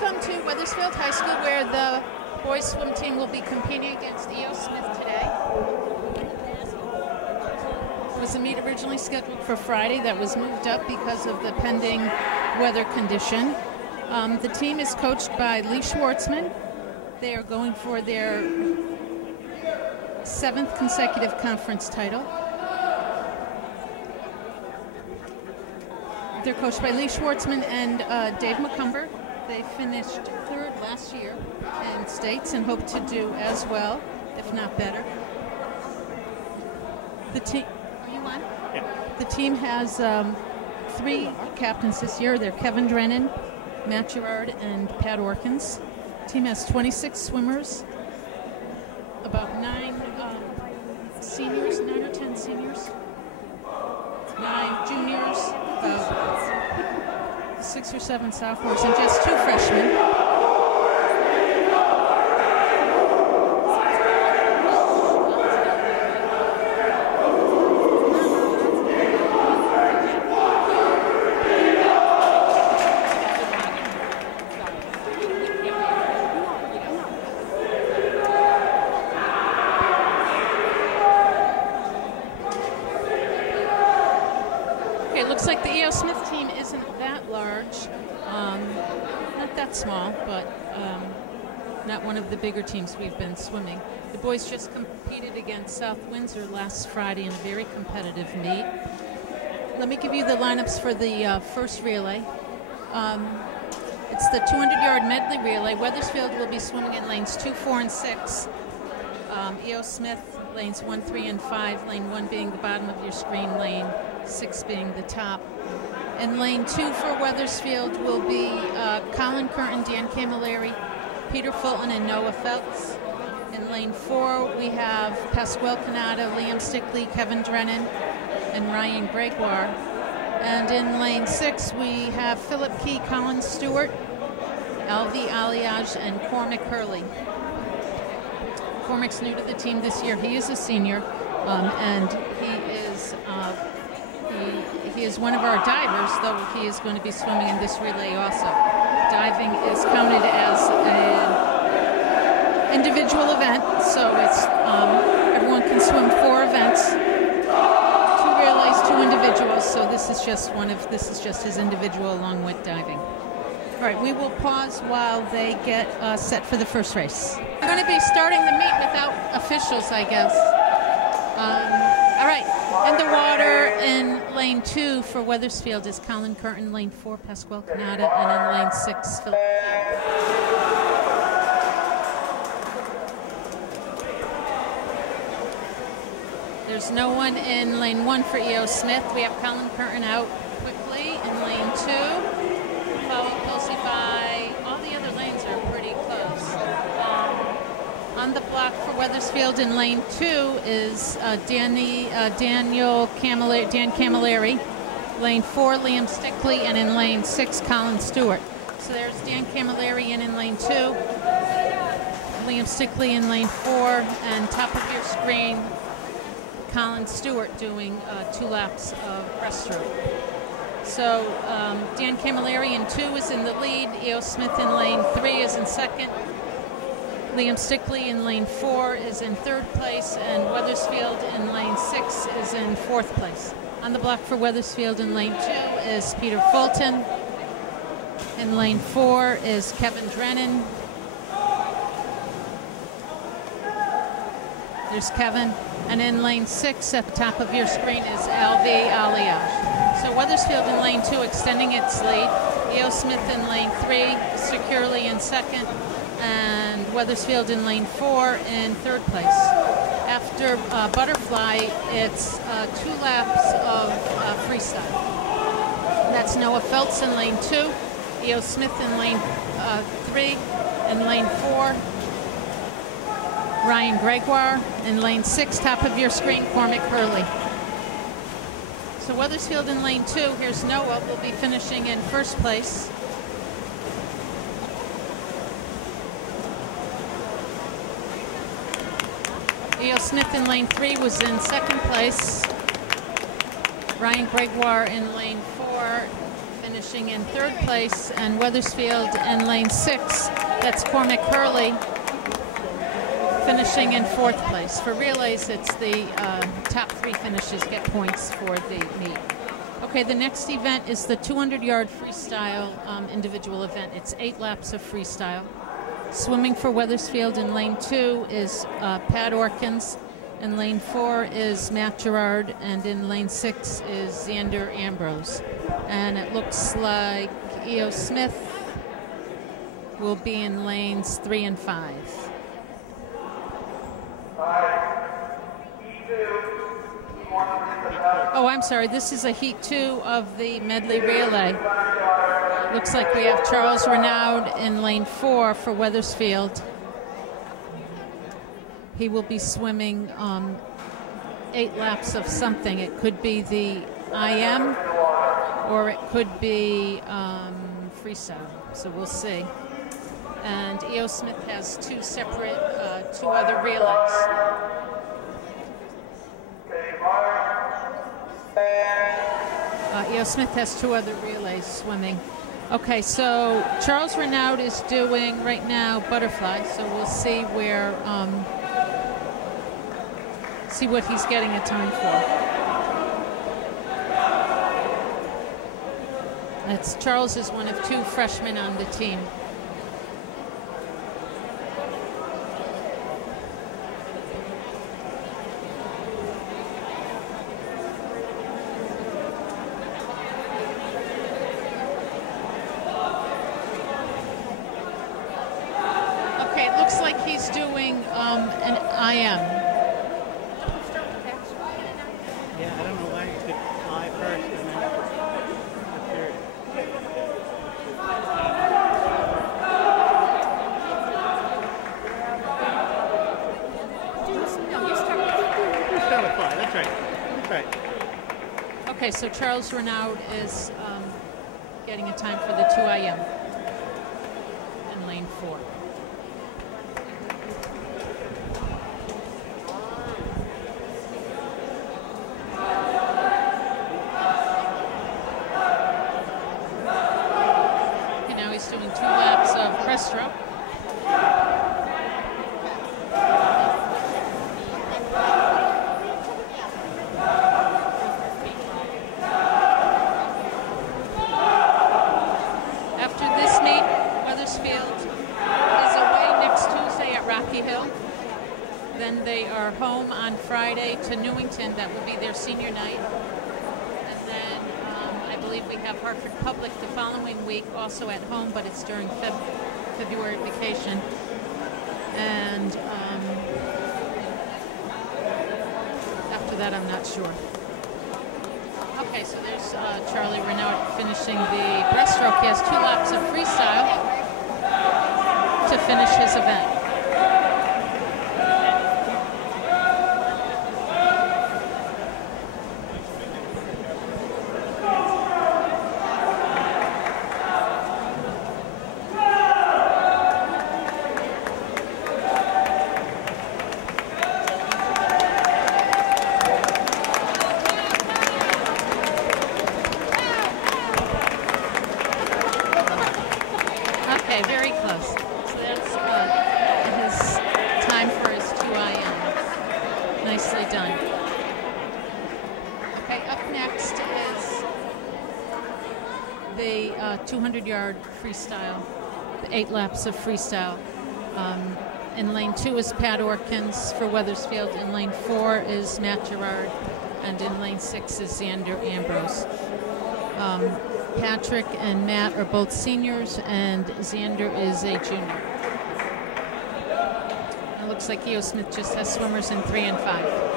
Welcome to Wethersfield High School, where the boys swim team will be competing against E.O. Smith today. It was a meet originally scheduled for Friday that was moved up because of the pending weather condition. The team is coached by Lee Schwartzman. They are going for their 7th consecutive conference title. They're coached by Lee Schwartzman and Dave McCumber. They finished 3rd last year in states and hope to do as well, if not better. The team, are you on? Yeah. The team has 3 captains this year. They're Kevin Drennan, Matt Gerard, and Pat Orkins. The team has 26 swimmers, about 9 seniors, 9 or 10 seniors, 9 juniors, about 6 or 7 sophomores, and just 2 freshmen. Okay, looks like the E.O. Smith team isn't that large. Not that small, but not one of the bigger teams we've been swimming. The boys just competed against South Windsor last Friday in a very competitive meet. Let me give you the lineups for the first relay. It's the 200-yard medley relay. Wethersfield will be swimming in lanes 2, 4, and 6. E.O. Smith, lanes 1, 3, and 5, lane 1 being the bottom of your screen, lane 6 being the top. In lane 2 for Wethersfield will be Colin Curtin, Dan Camilleri, Peter Fulton, and Noah Phelps. In lane 4 we have Pasquale Canada, Liam Stickley, Kevin Drennan, and Ryan Gregoire. And in lane 6 we have Philip Key, Colin Stewart, Alvi Aliage, and Cormac Hurley. Cormac's new to the team this year. He is a senior, and he is one of our divers, though he is going to be swimming in this relay also. Diving is counted as an individual event, so it's everyone can swim 4 events, 2 relays, 2 individuals. So this is just his individual along with diving. All right, we will pause while they get set for the first race. We're going to be starting the meet without officials, I guess. All right, in the water in lane 2 for Wethersfield is Colin Curtin, lane 4 Pasquale Canada, and in lane 6 Philip. There's no one in lane 1 for E.O. Smith. We have Colin Curtin out quickly in lane 2, followed closely by all the other lanes are pretty close. On the block for Wethersfield in lane 2 is Dan Camilleri, lane 4 Liam Stickley, and in lane 6 Colin Stewart. So there's Dan Camilleri in lane 2, Liam Stickley in lane 4, and top of your screen Colin Stewart doing 2 laps of breaststroke. So Dan Camilleri in 2 is in the lead, E.O. Smith in lane 3 is in 2nd, Liam Stickley in lane 4 is in 3rd place, and Wethersfield in lane 6 is in 4th place. On the block for Wethersfield in lane 2 is Peter Fulton. In lane 4 is Kevin Drennan. There's Kevin. And in lane 6 at the top of your screen is Alvi Aliage. So Wethersfield in lane 2 extending its lead. E.O. Smith in lane 3 securely in 2nd. And Wethersfield in lane 4 in 3rd place. After butterfly, it's 2 laps of freestyle. That's Noah Phelps in lane 2, E.O. Smith in lane 3, in lane 4, Ryan Gregoire, in lane 6, top of your screen, Cormac Hurley. So Wethersfield in lane 2, here's Noah, will be finishing in 1st place. E.O. Smith in lane 3 was in 2nd place. Ryan Gregoire in lane 4 finished finishing in 3rd place, and Wethersfield in lane 6, that's Cormac Hurley, finishing in 4th place. For relays, it's the top 3 finishes get points for the meet. Okay, the next event is the 200-yard freestyle individual event. It's 8 laps of freestyle. Swimming for Wethersfield in lane 2 is Pat Orkins. In lane 4 is Matt Gerard, and in lane 6 is Xander Ambrose. And it looks like E.O. Smith will be in lanes 3 and 5. Oh, I'm sorry. This is a Heat 2 of the medley relay. Looks like we have Charles Renaud in lane 4 for Wethersfield. He will be swimming 8 laps of something. It could be the IM or it could be freestyle. So we'll see. And E.O. Smith has 2 separate, 2 other relays. E.O. Smith has 2 other relays swimming. Okay, so Charles Renaud is doing right now butterfly, so we'll see where, see what he's getting a time for. Charles is one of 2 freshmen on the team. Doing an IM. Yeah, I don't know why you took I first and then appeared. No, you start with fly. That's right. That's right. Okay, so Charles Renaud is getting a time for the 2 IM in lane 4. Doing 2 laps of breaststroke. After this meet, Wethersfield is away next Tuesday at Rocky Hill. Then they are home on Friday to Newington. That will be their senior night. We have Hartford Public the following week, also at home, but it's during February vacation. And after that, I'm not sure. Okay, so there's Charlie Renaud finishing the breaststroke. He has 2 laps of freestyle to finish his event. Very close. So that's his time for his 2 IM. Nicely done. Okay, up next is the 200-yard freestyle, the 8 laps of freestyle. In lane 2 is Pat Orkins for Wethersfield. In lane 4 is Matt Gerard. And in lane 6 is Xander Ambrose. Patrick and Matt are both seniors, and Xander is a junior. It looks like E.O. Smith just has swimmers in 3 and 5.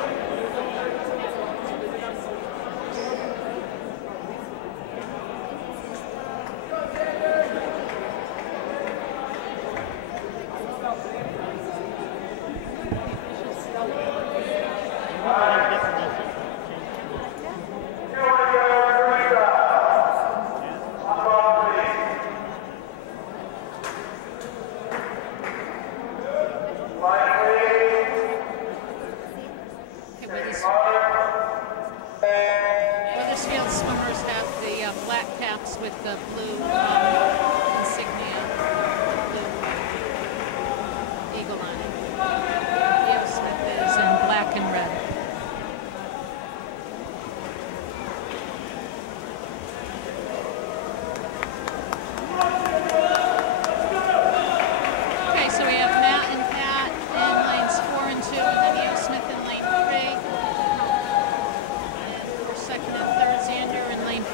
black caps with the blue insignia, blue eagle on it. E.O. Smith is in black and red. Okay, so we have Matt and Pat in lanes 4 and 2, and then E.O. Smith in lane 3. And for second and third, Xander in lane 4,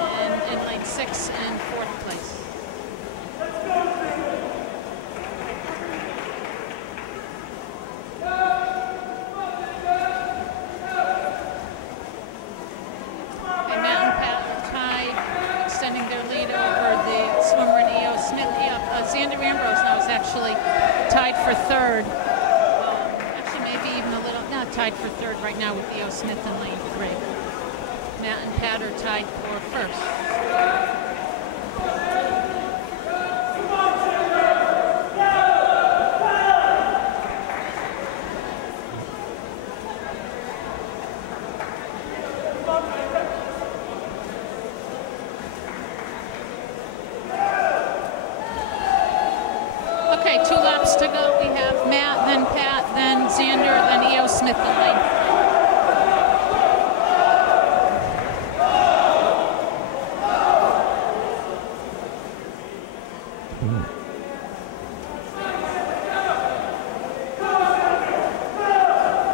and in lane 6 and 4th place. Tied for third. Actually, maybe even a little, not tied for third right now with E.O. Smith in lane 3. Matt and Pat are tied for first. Okay, 2 laps to go. We have Matt, then Pat, then Xander, then E.O. Smith in lane 3.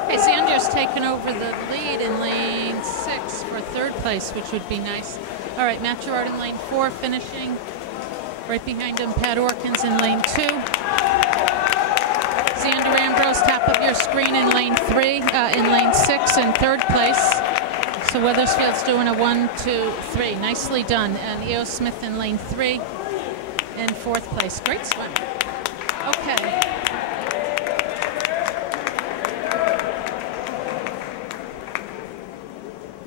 Okay, Xander's taken over the lead in lane 6 for third place, which would be nice. All right, Matt Gerard in lane 4, finishing. Right behind him, Pat Orkins in lane 2. Xander Ambrose, top of your screen in lane 3, in lane 6 in third place. So Wethersfield's doing a 1, 2, 3. Nicely done. And E.O. Smith in lane 3 in 4th place. Great swim. Okay.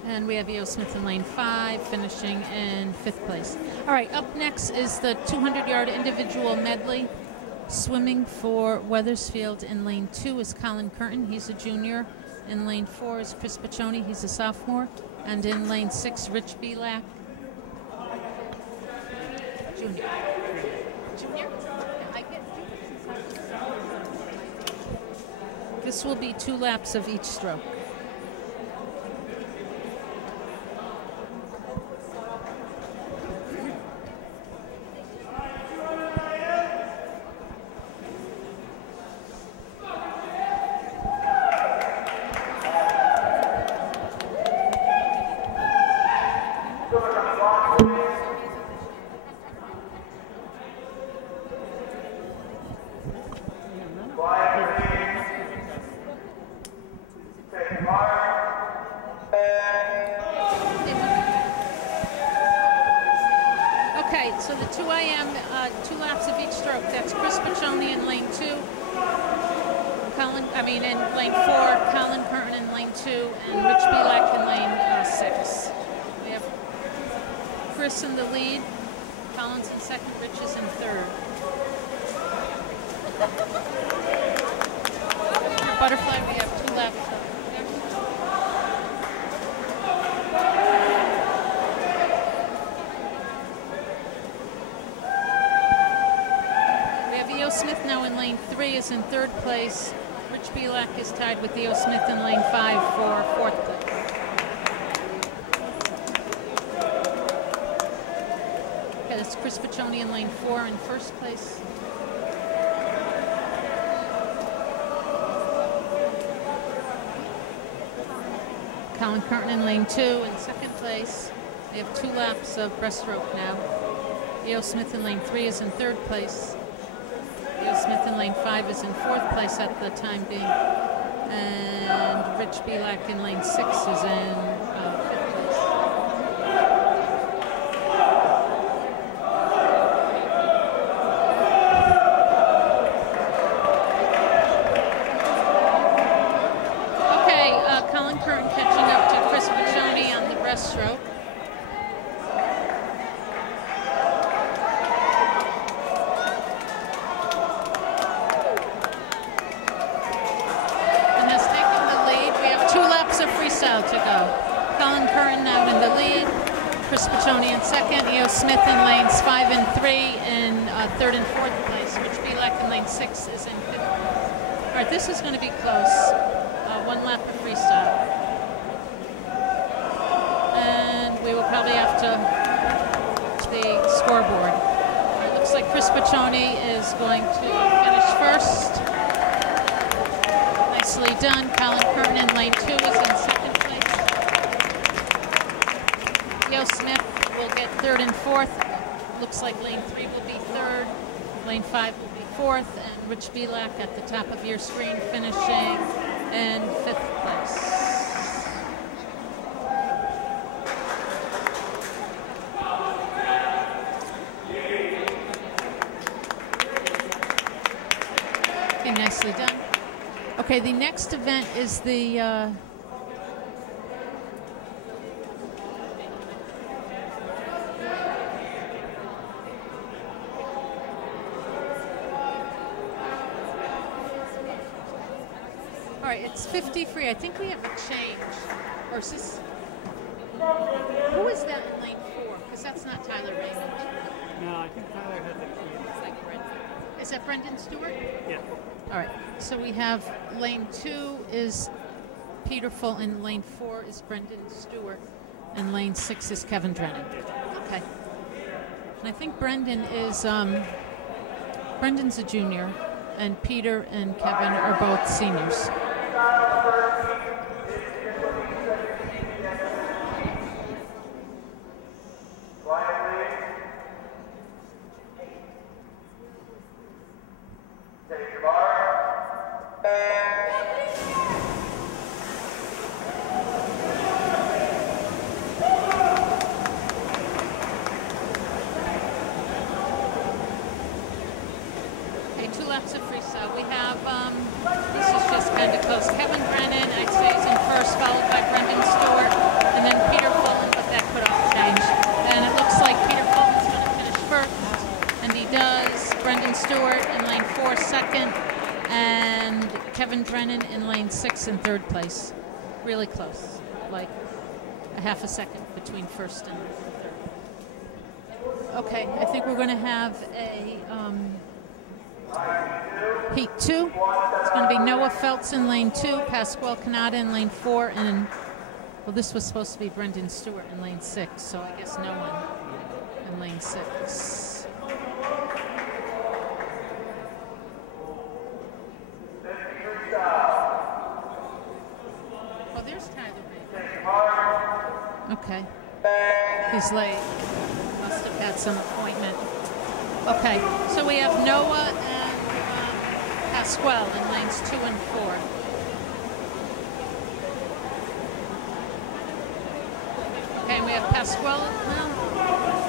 And we have E.O. Smith in lane 5, finishing in 5th place. All right, up next is the 200-yard individual medley. Swimming for Wethersfield in lane 2 is Colin Curtin. He's a junior. In lane 4 is Chris Piccioni. He's a sophomore. And in lane 6, Rich Belak. Junior. Junior? I get This will be 2 laps of each stroke. Okay, so the 2 a.m., 2 laps of each stroke. That's Chris Piccioni in lane 2. In lane 4, Colin Curtin in lane 2, and Rich Belak in lane 6. We have Chris in the lead, Colin's in second, Rich is in third. For butterfly, we have 2 laps. Smith now in lane 3 is in 3rd place. Rich Belak is tied with E.O. Smith in lane 5 for 4th place. Okay, that's Chris Piccioni in lane 4 in 1st place. Colin Curtin in lane 2 in 2nd place. They have 2 laps of breaststroke now. E.O. Smith in lane 3 is in 3rd place. E.O. Smith in lane 5 is in 4th place at the time being. And Rich Belak in lane 6 is in 5th place. Okay, Colin Curtin catching up to Chris Piccioni on the breaststroke. To go. second, E.O. Smith in lanes 5 and 3 in third and fourth place. Rich Belak in lane 6 is in fifth. All right, this is going to be close. One lap of freestyle. And we will probably have to the scoreboard. All right, looks like Chris Piccioni is going to finish first. Nicely done. Colin Curtin in lane 2 is in second place. E.O. Smith will get third and fourth. Looks like lane 3 will be third. Lane 5 will be fourth. And Rich Belak at the top of your screen finishing in fifth place. Okay, nicely done. Okay, the next event is the all right, it's 50 free. I think we have a change. Or is this, who is that in lane 4? Because that's not Tyler Raymond. No, I think Tyler has a key. It's like Brendan. Is that Brendan Stewart? Yeah. All right, so we have lane 2 is Peter Fulton, lane 4 is Brendan Stewart, and lane 6 is Kevin Drennan. Okay. And I think Brendan is, Brendan's a junior, and Peter and Kevin are both seniors. In third place, really close, like a half a second between first and third. Okay, I think we're going to have a heat 2. It's going to be Noah Feltz in lane 2, Pasquale Canada in lane 4, and well, this was supposed to be Brendan Stewart in lane 6, so I guess no one in lane 6. Okay. He's late. Must have had some appointment. Okay, so we have Noah and Pasquale in lanes 2 and 4. Okay, we have Pasquale. Well,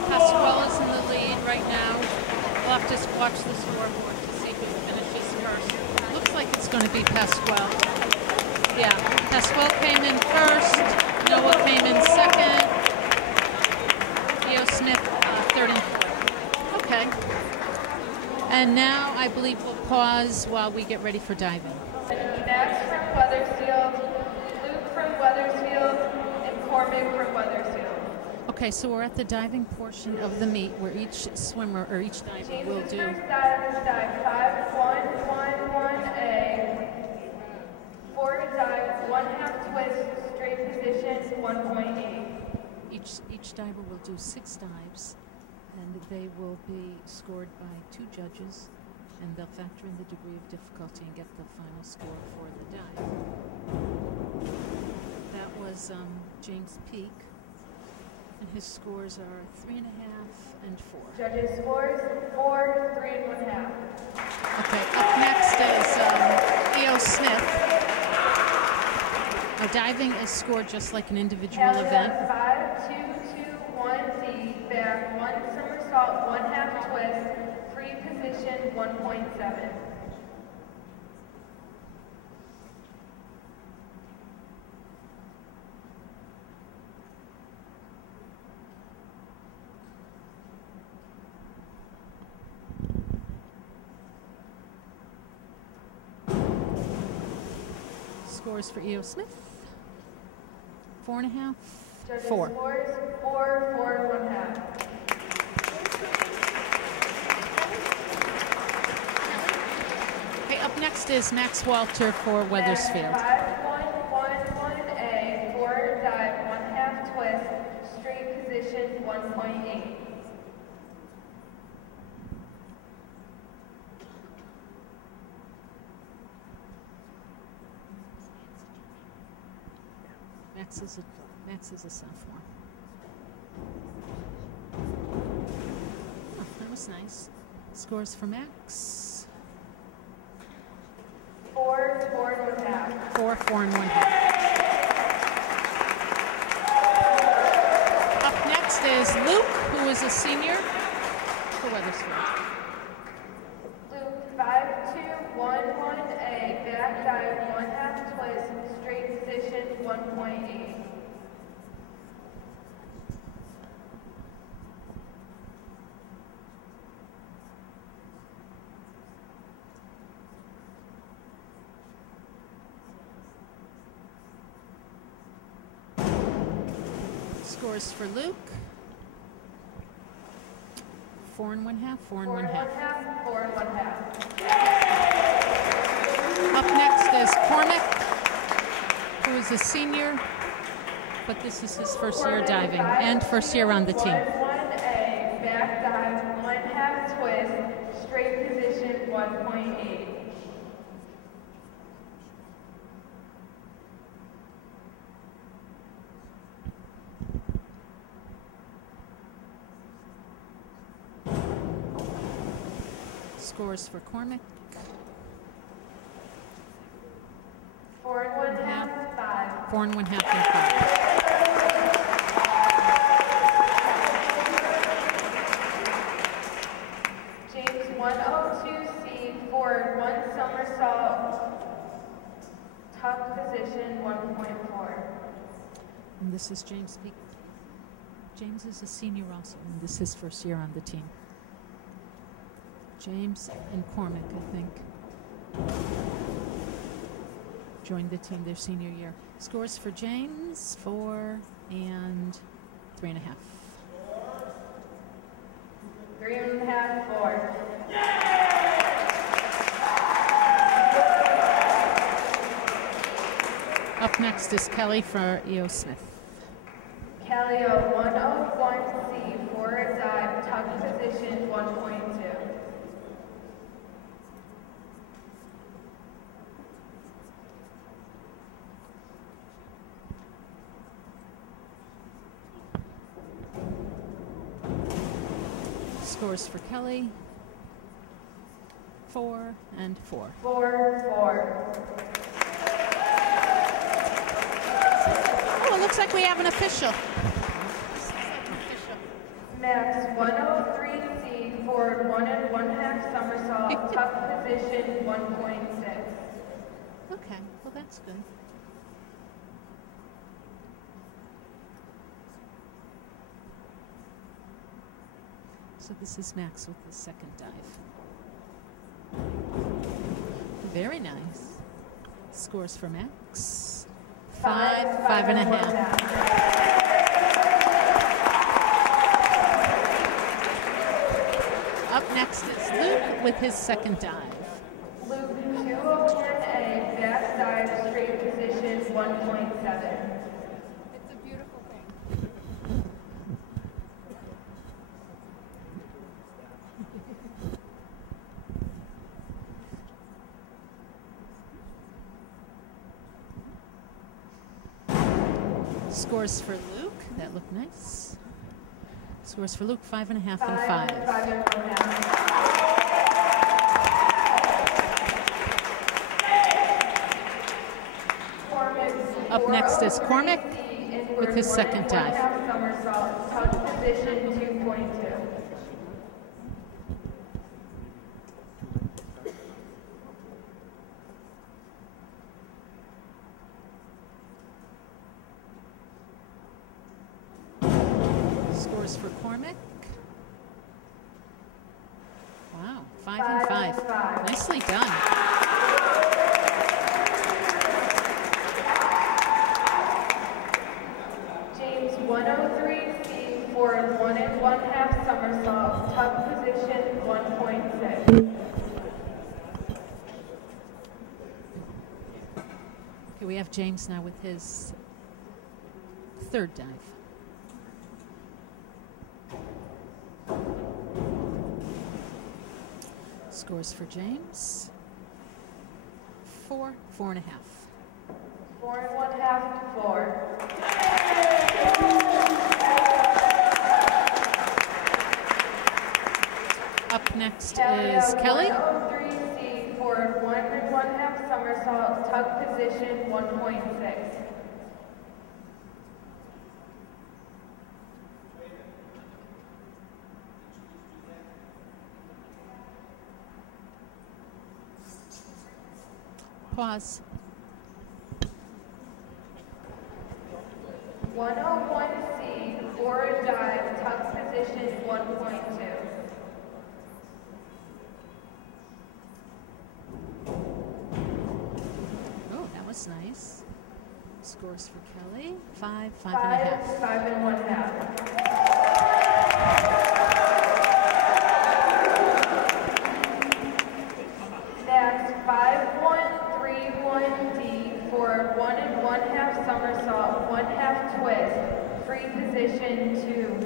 Pasquale is in the lead right now. We'll have to watch the scoreboard to see who finishes first. Looks like it's going to be Pasquale. Yeah, Pasquale came in first. Noah came in second. E.O. Smith, third and fourth. Okay. And now I believe we'll pause while we get ready for diving. Max from Wethersfield, Luke from Wethersfield, and Cormac from Wethersfield. Okay, so we're at the diving portion of the meet where each swimmer or each diver will do. First dive is dive 5-1-1-1-A. Forward dive, 1/2 twist, straight position, 1.8. Each diver will do 6 dives, and they will be scored by 2 judges, and they'll factor in the degree of difficulty and get the final score for the dive. That was James Peak, and his scores are 3.5 and 4. Judges' scores 4, 3, and 1/2. Okay, up next is E.O. Smith. Now, diving is scored just like an individual event. 5-2-2-1-D, back 1 somersault, 1/2 twist, free position, 1.7. Scores for E.O. Smith. 4.5. Judges' 4. scores 4, 4, and 1/2. next is Max Walter for Wethersfield. 5111A, forward dive, 1/2 twist, straight position, 1.8. Max is a sophomore. Oh, that was nice. Scores for Max. 4, 4 and 1/2. 4, 4 and 1/2. Up next is Luke, who is a senior for Wethersfield. Luke, 5211A, back dive, 1/2 twist, straight position, 1.8. Scores for Luke. 4 and 1/2, 4 and 4 and 1/2. 1/2, 4 and 1/2. Up next is Cormac, who is a senior, but this is his first year diving and first year on the team. 1-1A, back dive, 1/2 twist, straight position, 1.8. Scores for Cormac. 4 and 1/2, 5. 4 and 1/2 and 5. James 102C, forward, 1 somersault, tuck position, 1.4. And this is James Peak. James is a senior also, and this is his first year on the team. James and Cormac, I think, joined the team their senior year. Scores for James, 4 and 3.5. 3.5, 4. Up next is Kelly for E.O. Smith. Kelly 101C, forward dive, tuck position, 1.2. Scores for Kelly, 4 and 4. 4, 4. Oh, it looks like we have an official. Max 103C, forward, 1 and 1/2 somersault, tuck position, 1.6. Okay, well that's good. So this is Max with his second dive. Very nice. Scores for Max. 5, 5.5. Up next is Luke with his second dive. Luke 201A, back dive, straight position, 1.7. It's a beautiful thing. Scores for Luke. That looked nice. Scores for Luke, 5.5 and 5. 5 and 1/2. Up next is Cormac with his second dive. Somersault, tuck position, 2.2. Scores for Cormac. Wow, 5 and 5. Nicely done. James 103C, forward, 1 and 1/2 somersault, tuck position, 1.6. we have James now with his third dive. Scores for James. 4, 4.5. 4 1/2 to 4. Up next is Kelly. 103C for 1 1/2 somersault, tuck position 1.6. Pause. 101C for a dive, tuck position 1.2. Oh, that was nice. Scores for Kelly. 5, 5.5. 5 1/2. Next, 5131D for 1 1/2 somersault, 1/2 twist, free position 2.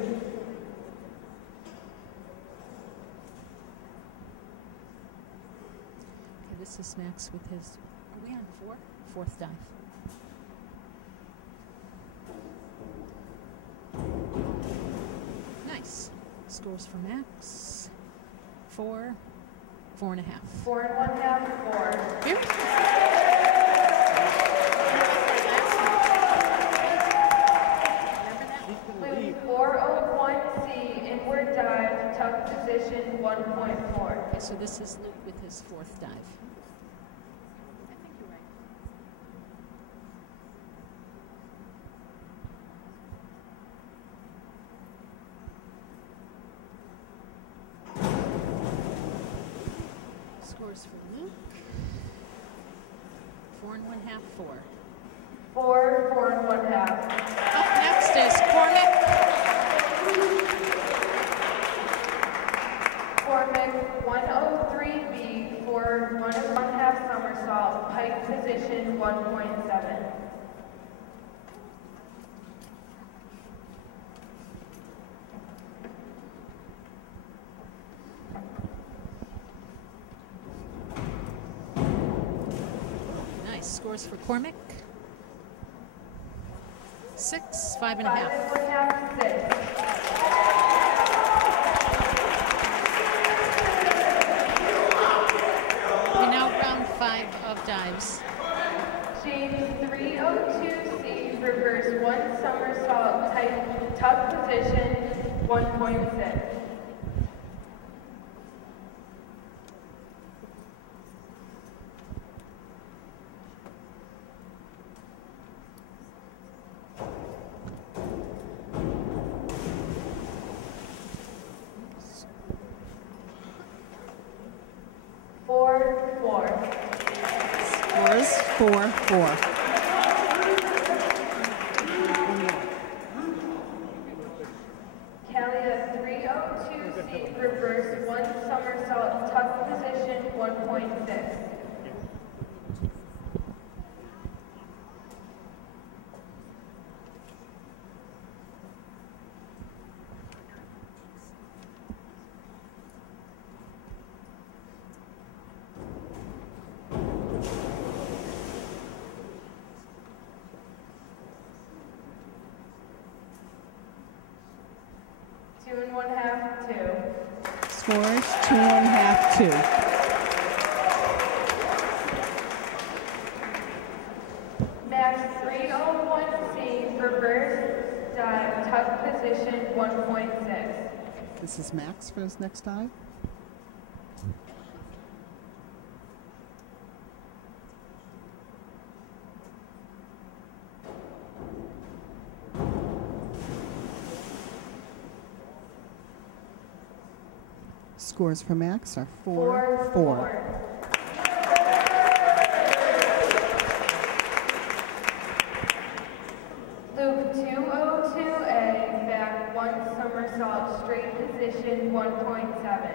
Okay, this is Max with his, are we on 4? Fourth dive. Nice. Scores for Max. 4, 4.5. 4 1/2 4. Very Loop 401C, inward dive, tuck position 1.4. Okay, so this is Luke with his fourth dive. I think you're right. Scores for Luke. 4 1/2, 4. 4 1/2. Up next is Cormac. Cormac 103B for 1 1/2 somersault, pike position 1.7. Nice. Scores for Cormac. 6, 5.5. 5 1/2 6. Okay, now round 5 of dives. James 302C, reverse 1 somersault, tight tuck position 1.6. Scores 4, 4. Kalia 302C, reverse 1 somersault, tuck position 1.6. Scores 2 1/2, 2. Max 301C, reverse dive, tuck position 1.6. This is Max for his next dive. Scores for Max are 4, 4. Loop 202A, back 1 somersault, straight position 1.7.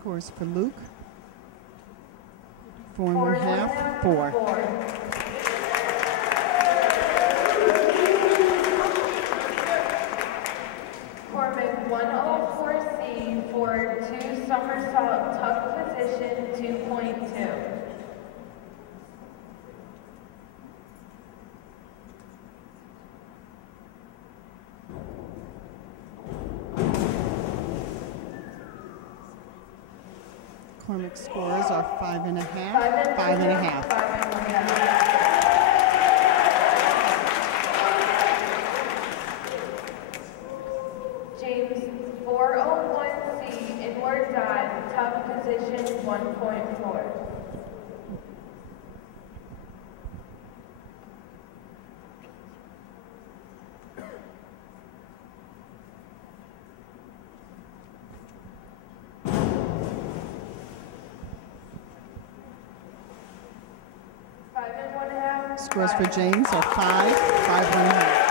Scores for Luke. 4 1/2, 4. Cormac 104C for 2 somersault tuck position 2.2. Cormac's scores are 5 1/2, 5 1/2. James 401C inward dive, tuck position 1.4. Scores for James are 5 1/2.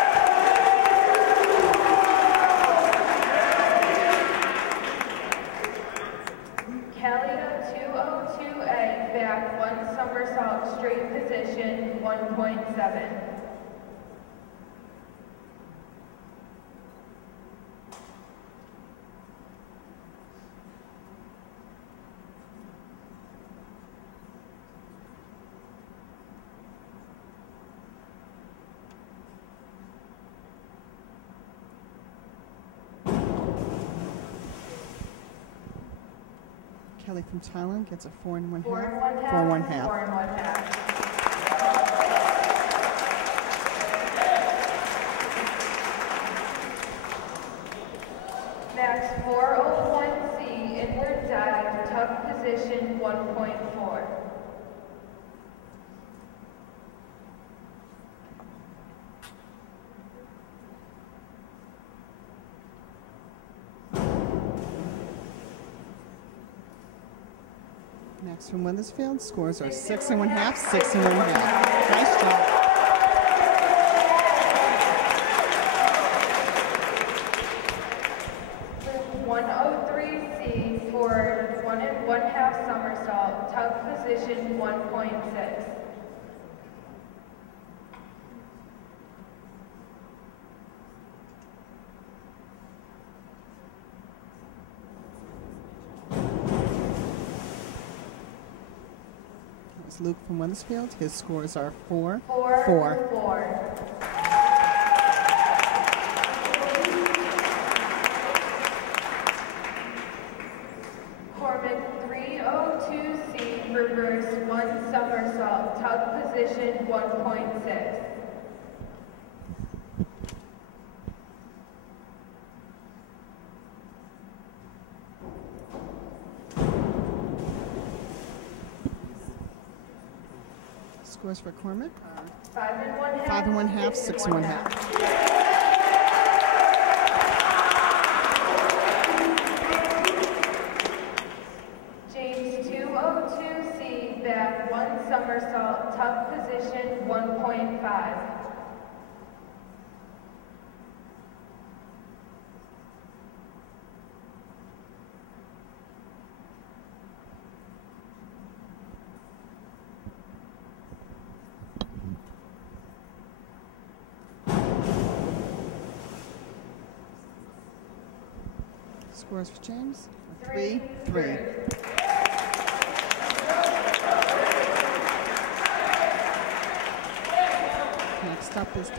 Callia 202A back 1 somersault straight position 1.7. Kelly from Thailand gets a 4 1/2. 4 4 1/2. 4 1/2. Max 401C inward dive, tuck position 1.4. Max from Wethersfield, scores are 6 1/2, 6 1/2. Nice job. Luke 103C for 1 1/2 somersault, tuck position 1.6. It's Luke from Wethersfield. His scores are 4 4 4. 4. Cormac 302C reverse 1 somersault, tuck position 1.6. Scores for Cormac are 5 1/2, 6 1/2. James 202C back 1 somersault, tuck position 1.5. Scores for James are 3 3. Next up is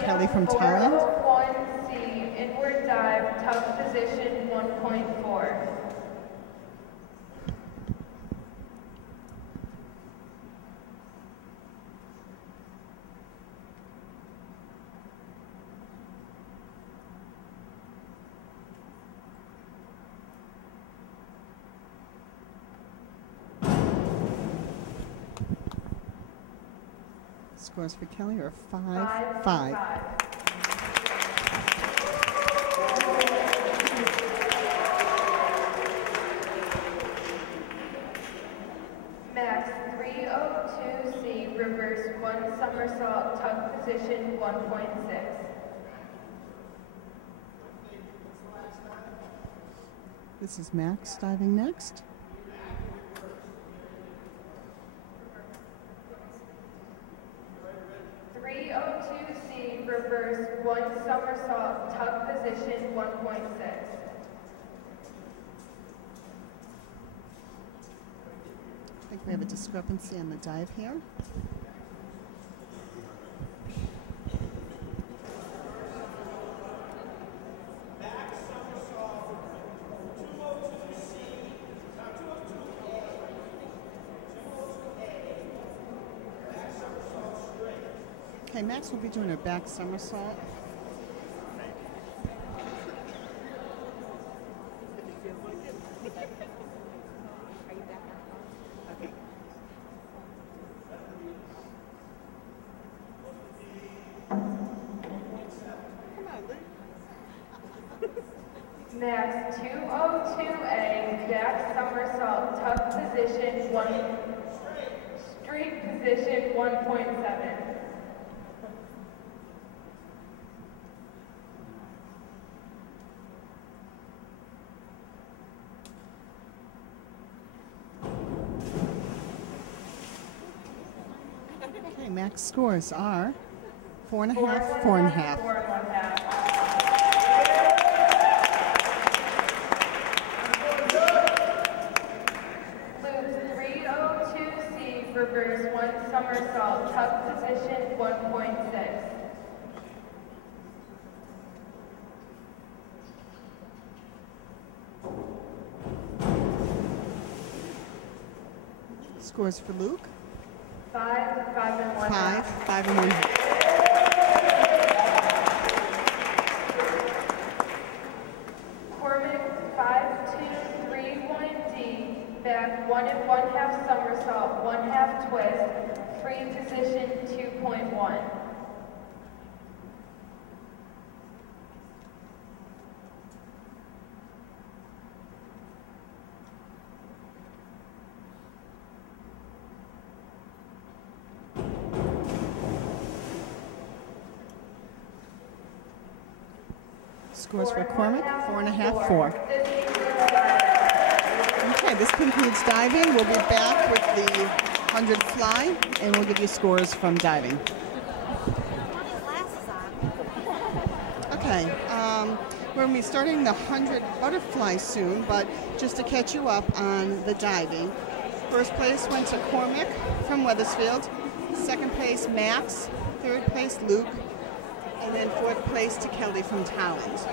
Kelly from Thailand. 401C inward dive, tuck position 1.4. Scores for Kelly are 5 5. Max 302C reverse 1 somersault, tuck position 1.6. This is Max diving next. C, reverse 1 somersault, tuck position 1.6. I think we have a discrepancy on the dive here. Okay, Max will be doing a back somersault. Max 202A, back somersault, tuck position 1, straight position 1.7. Okay, Max scores are 4.5, 4.5. Reverse 1 somersault, tuck position 1.6. Scores for Luke? 5, 5 and 1 5, 5 and 1 half. Cormac 5, 2, 3, 1D, back 1 and 1/2 somersault, 1/2 twist, free position 2.1. Scores for Cormac, 4.5, 4. Okay, this concludes diving. We'll be back with the 100 fly, and we'll give you scores from diving. Okay, we're going to be starting the 100 butterfly soon, but just to catch you up on the diving. First place went to Cormac from Wethersfield. Second place, Max. Third place, Luke. And then fourth place to Kelly from Talent.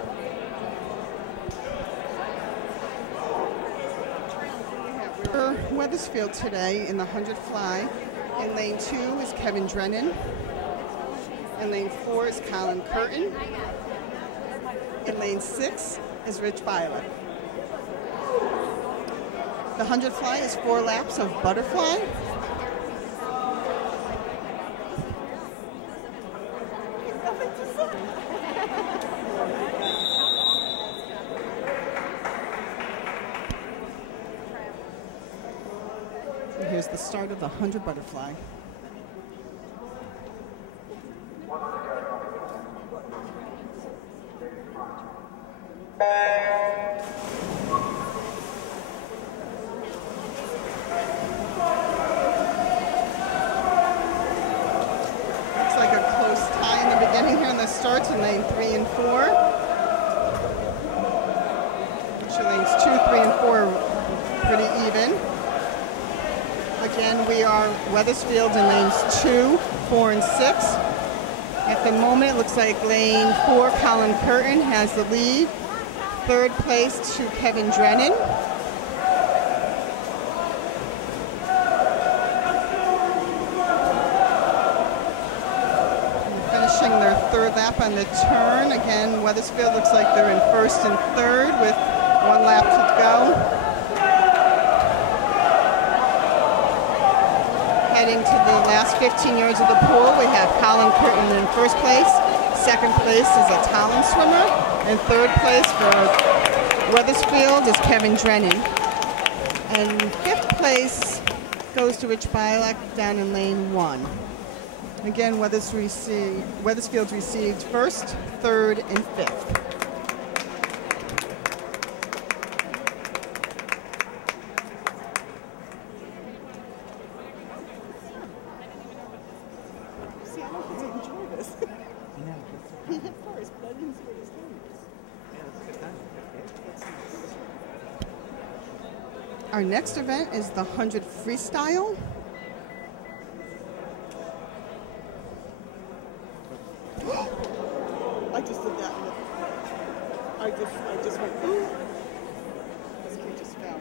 For Wethersfield today in the 100 fly, in lane 2 is Kevin Drennan. In lane 4 is Colin Curtin. In lane 6 is Rich Violet. The 100 fly is 4 laps of butterfly. Here's the start of the 100 butterfly. Looks like a close tie in the beginning here in the starts in lane 3 and 4. Actually, lanes 2, 3, and 4 are pretty even. Again, we are Wethersfield in lanes 2, 4, and 6. At the moment, it looks like lane 4, Colin Curtin has the lead. Third place to Kevin Drennan. Finishing their third lap on the turn. Again, Wethersfield looks like they're in first and third with 1 lap to go. Heading to the last 15 yards of the pool, we have Colin Curtin in first place. Second place is a Talon swimmer. And third place for Wethersfield is Kevin Drennan. And fifth place goes to Rich Bialek down in lane 1. Again, Wethersfield received first, third, and fifth. He hit first, but I didn't see what his time was. Yeah, that's a good time. That's nice. Our next event is the 100 freestyle. I just did that. I just went, ooh. This kid just fell.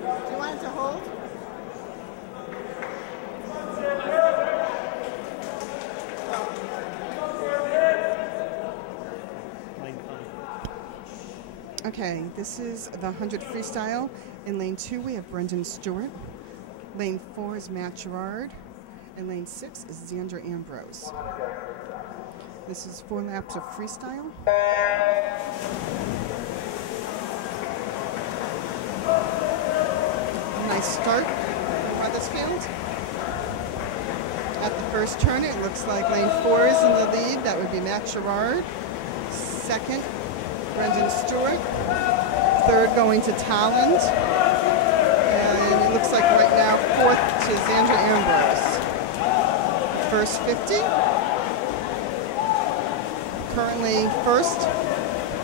Do you want it to hold? Lane 5. Okay, this is the 100 freestyle. In lane 2, we have Brendan Stewart. Lane 4 is Matt Gerard. And lane 6 is Xander Ambrose. This is 4 laps of freestyle. Nice start from Wethersfield. At the first turn, it looks like lane 4 is in the lead. That would be Matt Gerard. Second, Brendan Stewart. Third going to Talland. And it looks like right now 4th to Xander Ambrose. First 50. Currently 1st,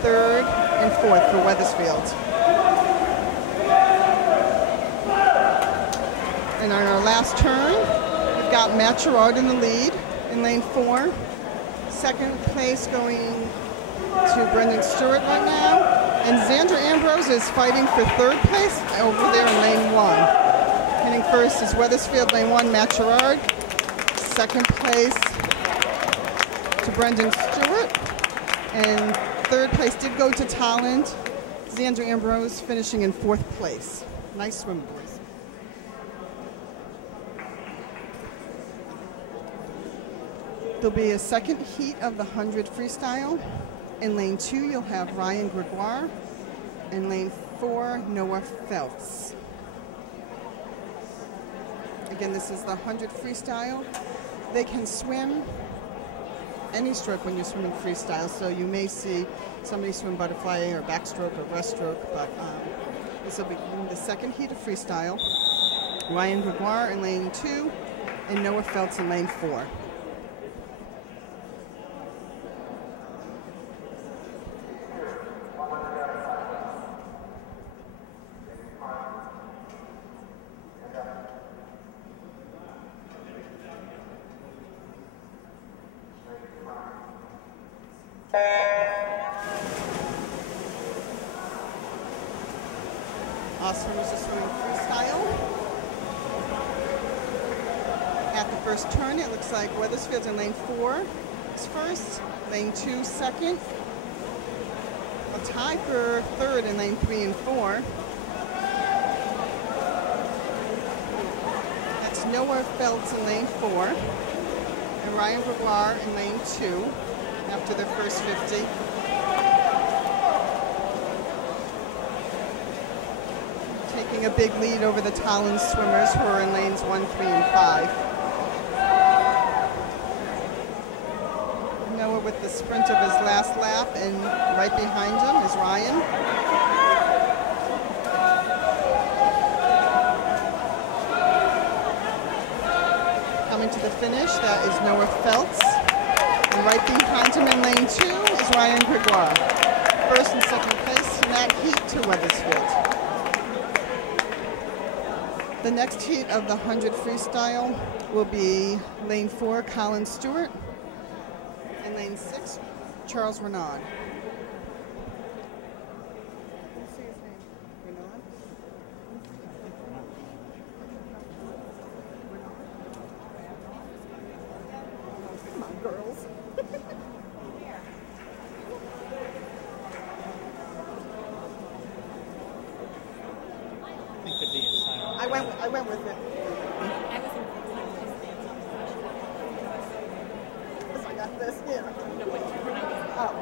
3rd, and 4th for Wethersfield. And on our last turn, we've got Matt Gerard in the lead in lane 4. Second place going to Brendan Stewart right now. And Xander Ambrose is fighting for 3rd place over there in lane 1. Hitting first is Wethersfield, lane 1, Matt Gerard. Second place to Brendan Stewart. And 3rd place did go to Talland. Xander Ambrose finishing in 4th place. Nice swim, boys. There'll be a second heat of the 100 freestyle. In lane 2, you'll have Ryan Gregoire. In lane 4, Noah Feltz. Again, this is the 100 freestyle. They can swim any stroke when you're swimming freestyle, so you may see somebody swim butterfly or backstroke or breaststroke, but this will be the second heat of freestyle. Ryan Gregoire in lane 2 and Noah Feltz in lane 4. All swimmers are swimming freestyle. At the first turn, it looks like Wethersfield in lane 4 is first, lane 2 second. A tie for 3rd in lane 3 and 4. That's Noah Feltz in lane 4 and Ryan Gregoire in lane 2 after their first 50. Taking a big lead over the Talland swimmers who are in lanes 1, 3, and 5. Noah with the sprint of his last lap, and right behind him is Ryan. Coming to the finish, that is Noah Feltz. And right behind him in lane 2 is Ryan Gregoire. First and second place in that heat to Wethersfield. The next heat of the 100 freestyle will be lane 4, Colin Stewart, and lane 6, Charles Renaud. Can you see his name? Renaud? Come on, girls. I went with it. Because I got this, yeah. Oh.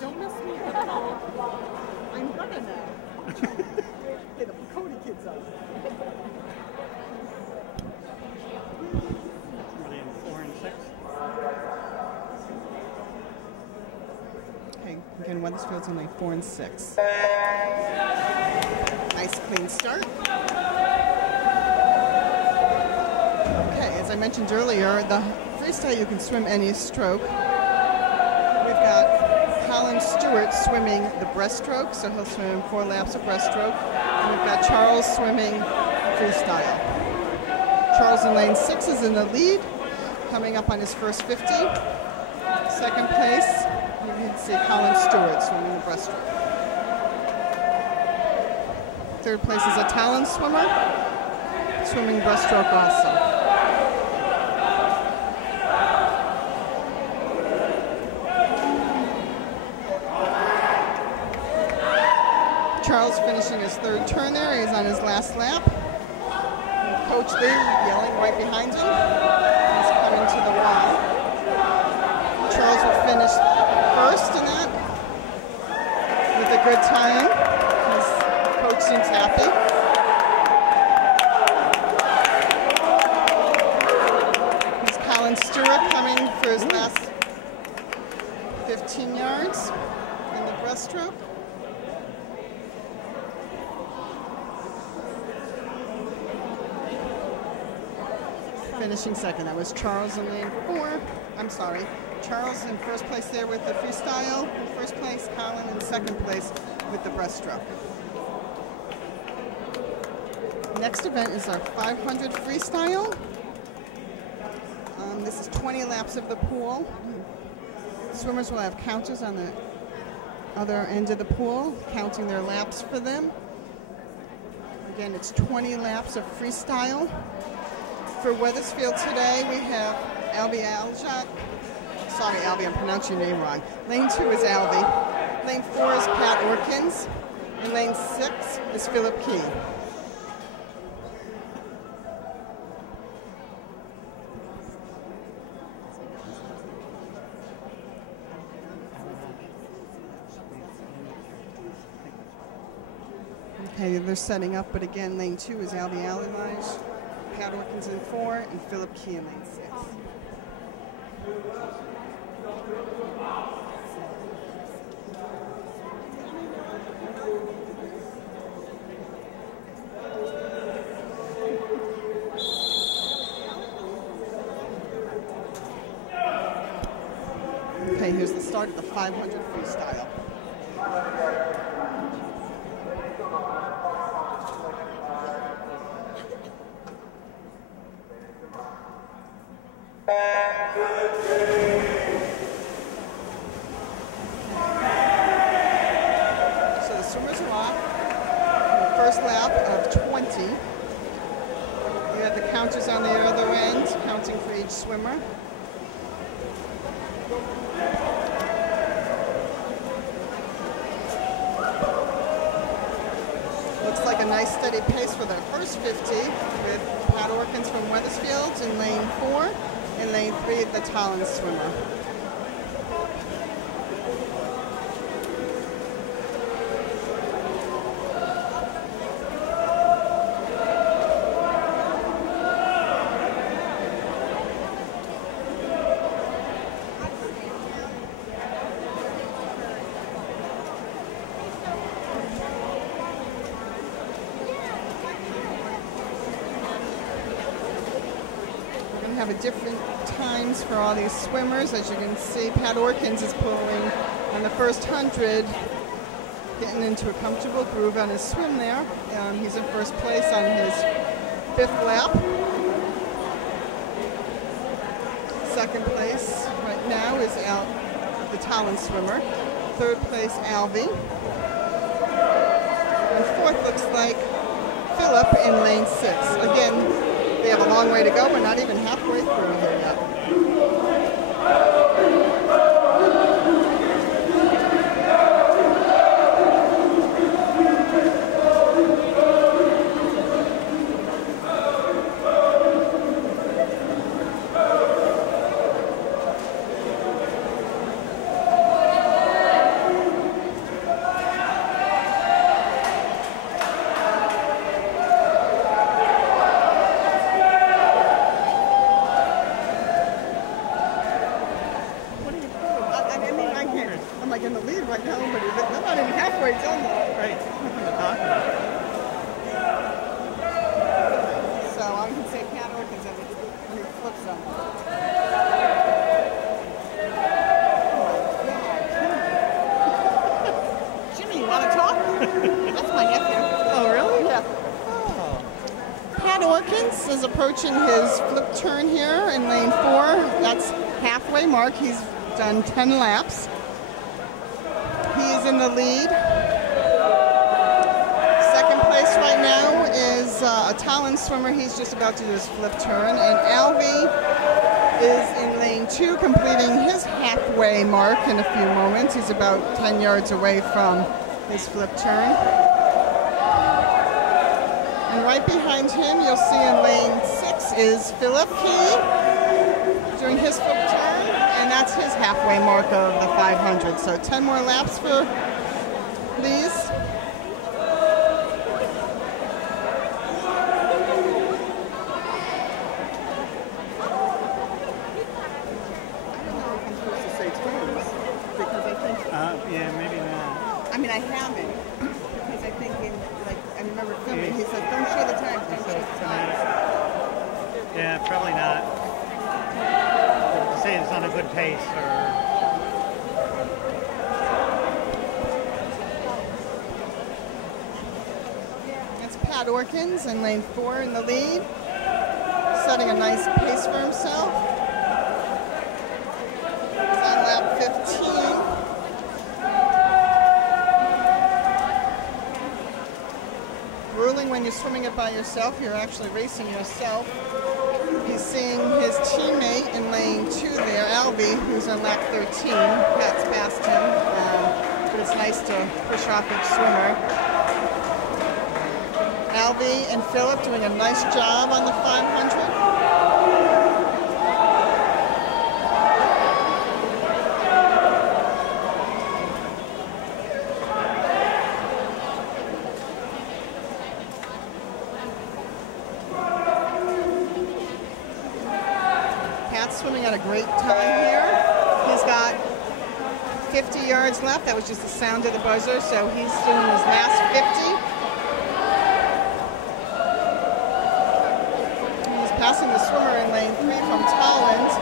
Don't mess me up. I'm gonna now. Get the Cody kids up. Are they in 4 and 6? Again, Wethersfield's only 4 and 6. Nice clean start. Okay, as I mentioned earlier, the freestyle you can swim any stroke. We've got Colin Stewart swimming the breaststroke, so he'll swim 4 laps of breaststroke. And we've got Charles swimming freestyle. Charles in lane 6 is in the lead, coming up on his first 50. Second place, you can see Colin Stewart swimming the breaststroke. Third place is a Talon swimmer, swimming breaststroke also. Charles finishing his 3rd turn there. He's on his last lap. Coach there yelling right behind him. He's coming to the wall. Charles will finish first in that with a good time. His coach seems happy. Here's Colin Stewart coming for his last 15 yards in the breaststroke. Finishing second. That was Charles in lane 4. I'm sorry. Charles in first place there with the freestyle. In first place, Colin in second place with the breaststroke. Next event is our 500 freestyle. This is 20 laps of the pool. Swimmers will have counters on the other end of the pool, counting their laps for them. Again, it's 20 laps of freestyle. For Wethersfield today, we have Albie Aljat. Sorry, Albie, I'm pronouncing your name wrong. Lane 2 is Albie. Lane 4 is Pat Orkins. And lane 6 is Philip Key. Okay, they're setting up, but again, lane 2 is Albie Aljat. Pat Orkins in 4, and Philip Key in lane 6. Okay, here's the start of the 500 freestyle. So the swimmers are off. The first lap of 20. You have the counters on the other end, counting for each swimmer. Looks like a nice steady pace for the first 50 with Pat Orkins from Wethersfield in lane 4. In lane 3, the Talon swimmer. Have a different times for all these swimmers. As you can see, Pat Orkins is pulling on the first 100, getting into a comfortable groove on his swim there. He's in first place on his 5th lap. Second place right now is the Talon swimmer. Third place, Albie. And fourth looks like Philip in lane 6. Again, they have a long way to go. We're not even halfway through here yet. in the lead right now, but they're not even halfway done yet. Right. Nothing to talk about. So I can say Pat Orkins when he flips them. Jimmy, you want to talk? That's my nephew. Oh, really? Yeah. Oh. Pat Orkins is approaching his flip turn here in lane 4. That's halfway mark. He's done 10 laps. He's in the lead. Second place right now is a Talon swimmer. He's just about to do his flip turn. And Alvy is in lane 2, completing his halfway mark in a few moments. He's about 10 yards away from his flip turn. And right behind him, you'll see in lane 6 is Philip Key doing his flip turn, and that's his halfway mark of the 500. So 10 more laps for these. Yeah, maybe not. I mean, I haven't, because I think I remember filming, he said, don't show the time, don't show the time. Yeah, probably not. To say it's on a good pace or... That's Pat Orkins in lane 4 in the lead, setting a nice pace for himself. He's on lap 15. Ruling when you're swimming it by yourself, you're actually racing yourself. He's seeing his teammate in lane 2 there, Alvy, who's on lap 13. Pat's passed him, but it's nice to push off each swimmer. Alvy and Philip doing a nice job on the 500. Swimming at a great time here. He's got 50 yards left. That was just the sound of the buzzer, so he's doing his last 50. He's passing the swimmer in lane 3 from Tolland.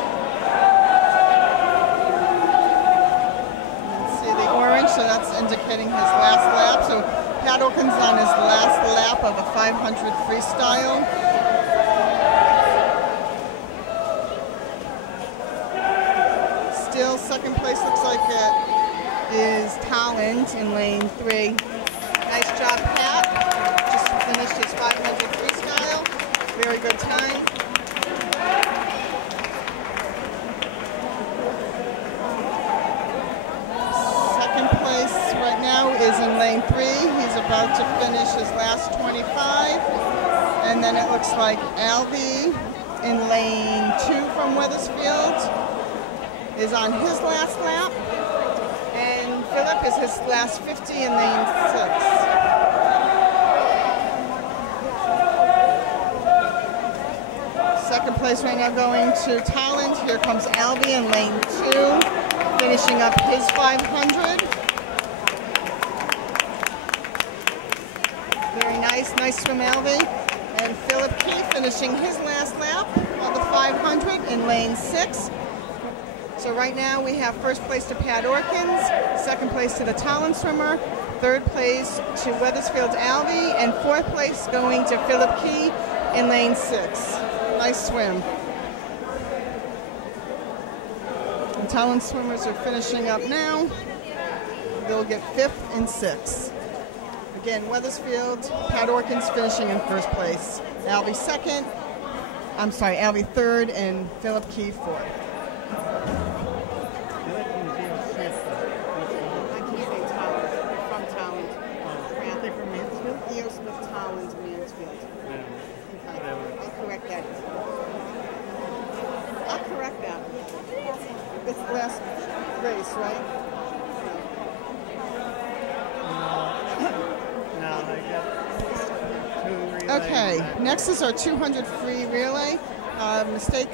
You can see the orange, so that's indicating his last lap. So Pat Orkins on his last lap of the 500 freestyle. Still, second place looks like it is Talent in lane 3. Nice job, Pat. Just finished his 500 freestyle. Very good time. Second place right now is in lane 3. He's about to finish his last 25. And then it looks like Alvy in lane 2 from Wethersfield is on his last lap, and Philip is his last 50 in lane 6. Second place right now going to Talent. Here comes Alvy in lane 2, finishing up his 500. Very nice swim, Alvy. And Philip Key finishing his last lap of the 500 in lane 6. So right now we have first place to Pat Orkins, second place to the Talon swimmer, third place to Wethersfield Alvy, and fourth place going to Philip Key in lane 6. Nice swim. The Talon swimmers are finishing up now. They'll get 5th and 6th. Again, Wethersfield, Pat Orkins finishing in first place. Alvy third, and Philip Key 4th. I'll correct that. It's the last race, right? No, I got 2 relays. Okay, next is our 200 free relay. Mistake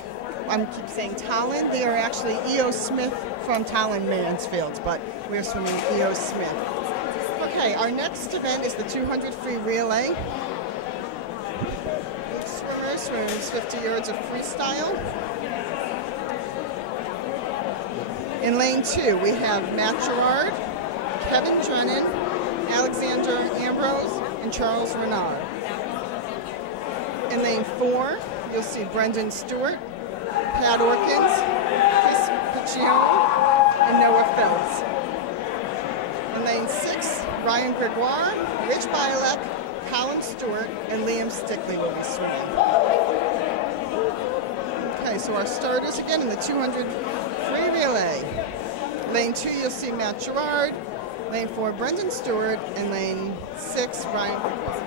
I keep saying Tallinn. They are actually E.O. Smith from Tallinn Mansfield, but we're swimming E.O. Smith. Okay, our next event is the 200 free relay. Each swimmer swims 50 yards of freestyle. In lane 2, we have Matt Gerard, Kevin Drennan, Alexander Ambrose, and Charles Renard. In lane 4, you'll see Brendan Stewart, Pat Orkins, Chris Piccione, and Noah Phelps. In lane 6, Ryan Gregoire, Rich Bialek, Colin Stewart, and Liam Stickley will be swimming. Okay, so our starters again in the 200 free relay. Lane 2, you'll see Matt Gerard. Lane 4, Brendan Stewart. And lane 6, Ryan Gregoire.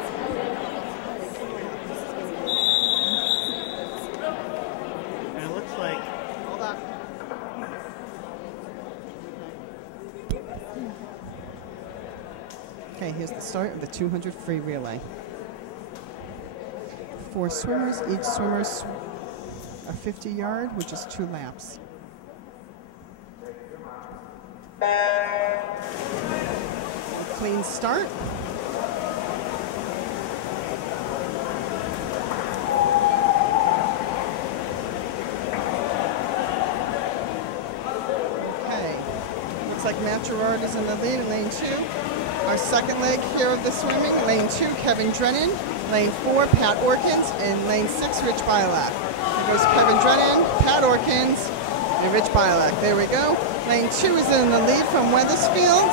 And it looks like... Hold on. Okay, here's the start of the 200 free relay. 4 swimmers, each swimmer's a 50-yard, which is 2 laps. A clean start. Okay, looks like Matt Gerard is in the lead in lane 2. Our second leg here of the swimming, lane 2, Kevin Drennan. Lane 4, Pat Orkins. And lane 6, Rich Bialak. There goes Kevin Drennan, Pat Orkins, and Rich Bialak. There we go. Lane 2 is in the lead from Wethersfield.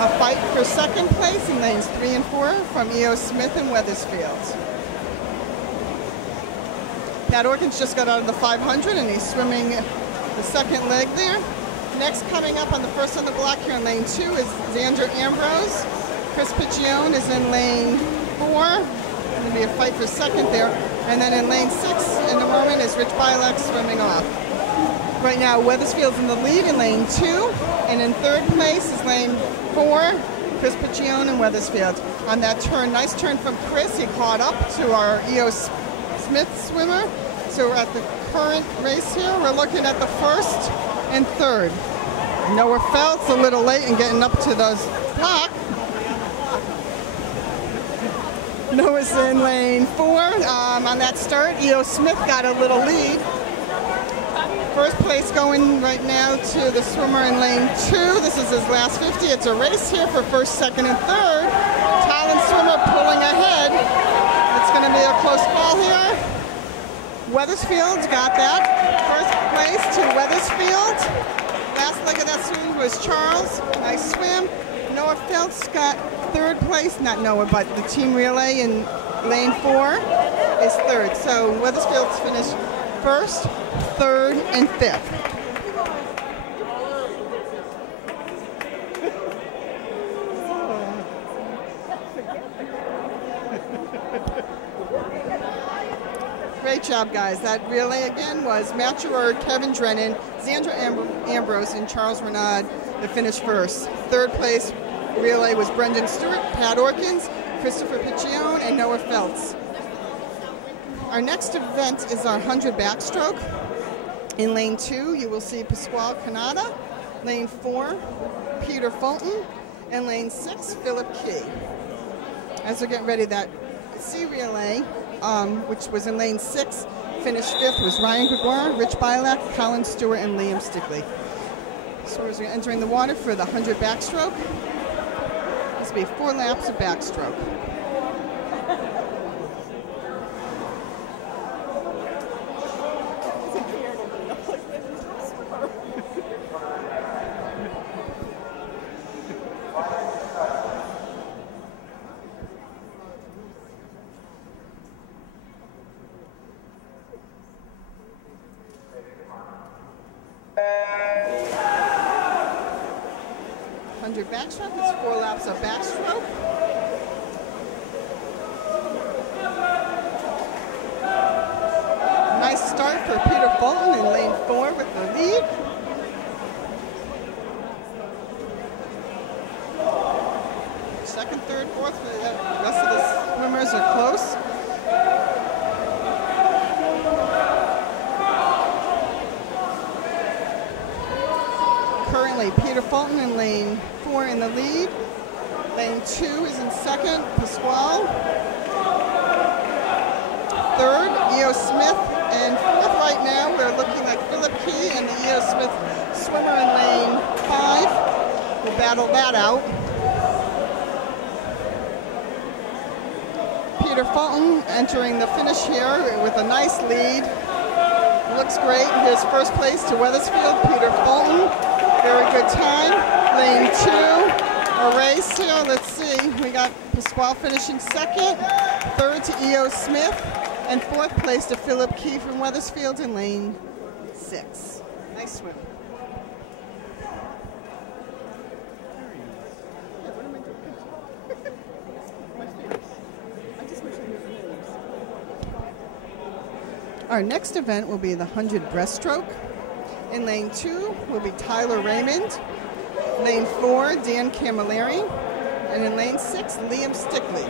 A fight for second place in lanes 3 and 4 from E.O. Smith and Wethersfield. Pat Orkins just got out of the 500 and he's swimming the second leg there. Next, coming up on the first on the block here in lane 2 is Xander Ambrose. Chris Piccione is in lane 4. Going to be a fight for second there. And then in lane 6 in a moment is Rich Bialek swimming off. Right now, Wethersfield's in the lead in lane 2. And in third place is lane 4, Chris Piccione and Wethersfield. On that turn, nice turn from Chris. He caught up to our E.O. Smith swimmer. So we're at the current race here. We're looking at the first and third. Noah Phelps a little late in getting up to those clock. Noah's in lane 4. On that start, E.O. Smith got a little lead. First place going right now to the swimmer in lane 2. This is his last 50. It's a race here for first, second, and third. Tallinn swimmer pulling ahead. It's going to be a close call here. Wethersfield's got that. First place to Wethersfield. Last leg of that swim was Charles. Nice swim. Noah Phelps got third place. Not Noah, but the team relay in lane 4 is third. So Wethersfield's finished first, third, and fifth. Great job, guys. That relay again was Matt Gerard, Kevin Drennan, Xander Ambrose, and Charles Renaud that finished first. Third place relay was Brendan Stewart, Pat Orkins, Christopher Piccione, and Noah Phelps. Our next event is our 100 backstroke. In lane 2, you will see Pasquale Canada. Lane 4, Peter Fulton. And lane 6, Philip Key. As we're getting ready, that C relay, which was in lane 6, finished fifth was Ryan Gregoire, Rich Bialak, Colin Stewart, and Liam Stickley. So as we're entering the water for the 100 backstroke, this will be 4 laps of backstroke. Backstroke is 4 laps of backstroke. Nice start for Peter Fulton in lane 4 with the lead. Second, third, fourth, the rest of the swimmers are close. currently Peter Fulton in lane 4 in the lead. Lane 2 is in second, Pasquale. Third, E.O. Smith. And fourth right now, we're looking like Philip Key and the E.O. Smith swimmer in lane 5 will battle that out. Peter Fulton entering the finish here with a nice lead. Looks great. Here's first place to Wethersfield, Peter Fulton. Very good time. Lane 2. A race here, let's see. We got Pasquale finishing second, third to E.O. Smith, and fourth place to Philip Key from Wethersfield in lane 6. Nice swim. Our next event will be the 100 breaststroke. In lane 2 will be Tyler Raymond. Lane 4, Dan Camilleri, and in lane 6, Liam Stickley.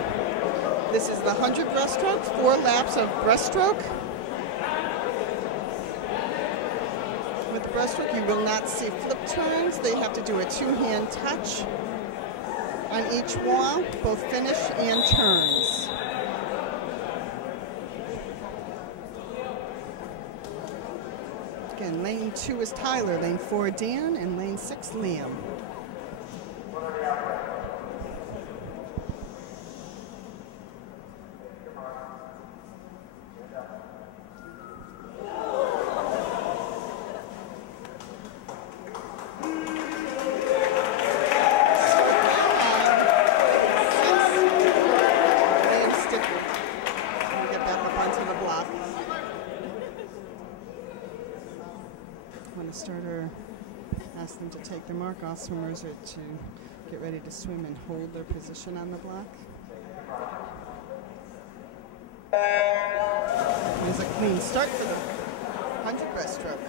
This is the 100 breaststroke, 4 laps of breaststroke. With the breaststroke, you will not see flip turns. They have to do a 2-hand touch on each wall, both finish and turns. Again, lane 2 is Tyler, lane 4, Dan, and lane 6, Liam. When the starter asks them to take the mark, all swimmers are to get ready to swim and hold their position on the block. There's a clean start for the 100 breaststroke.